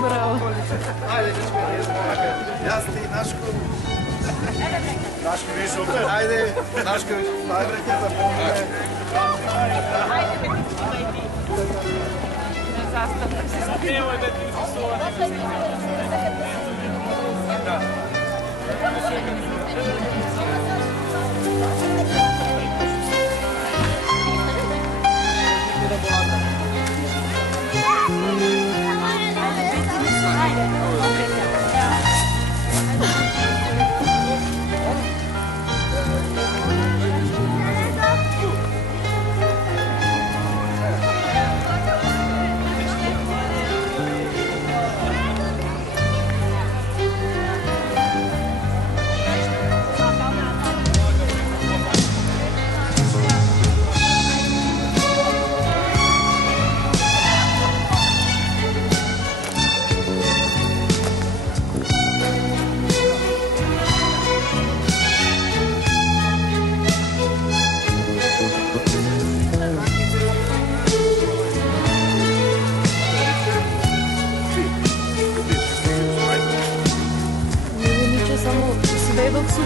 Bravo. Ajde, ja sam ti Naško. Naško vi super. Ajde, Naško, ajde za pomoć. Zastavljam se. Nemoj da ti samo sve dok su...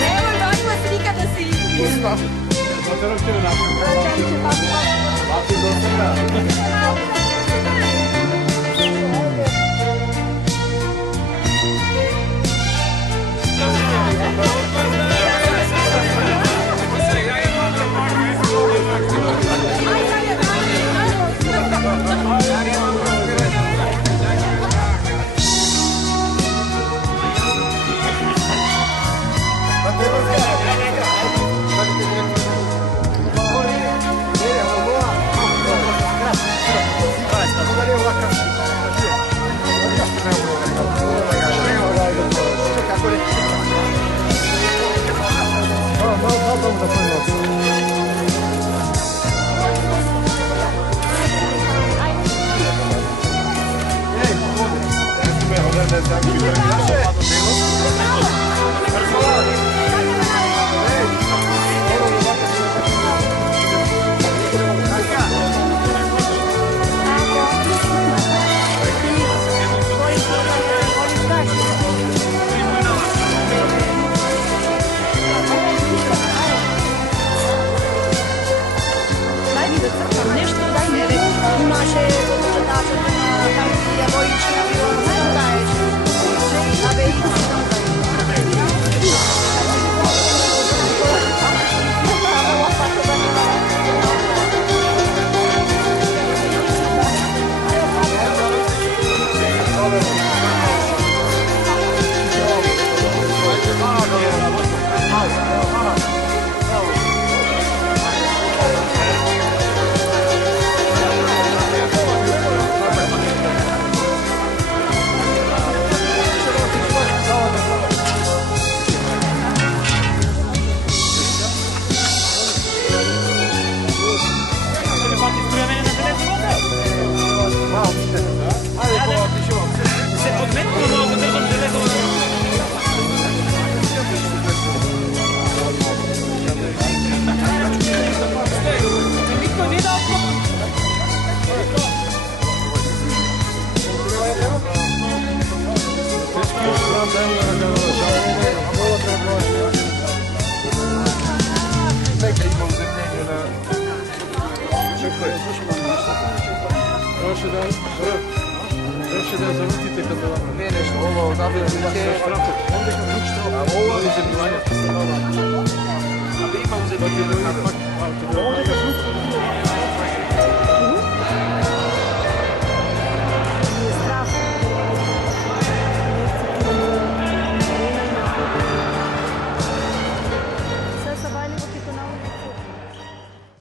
Nemoj, molim vas, nikada se izbijemo. Proszę da zawrócić kada vam. Ne, nešto, ovo zabavljeno će... A ovo je zanimanje. A vi imamo zanimanje. Ovdje ga Sve sa Valjevo, ti to na ulici.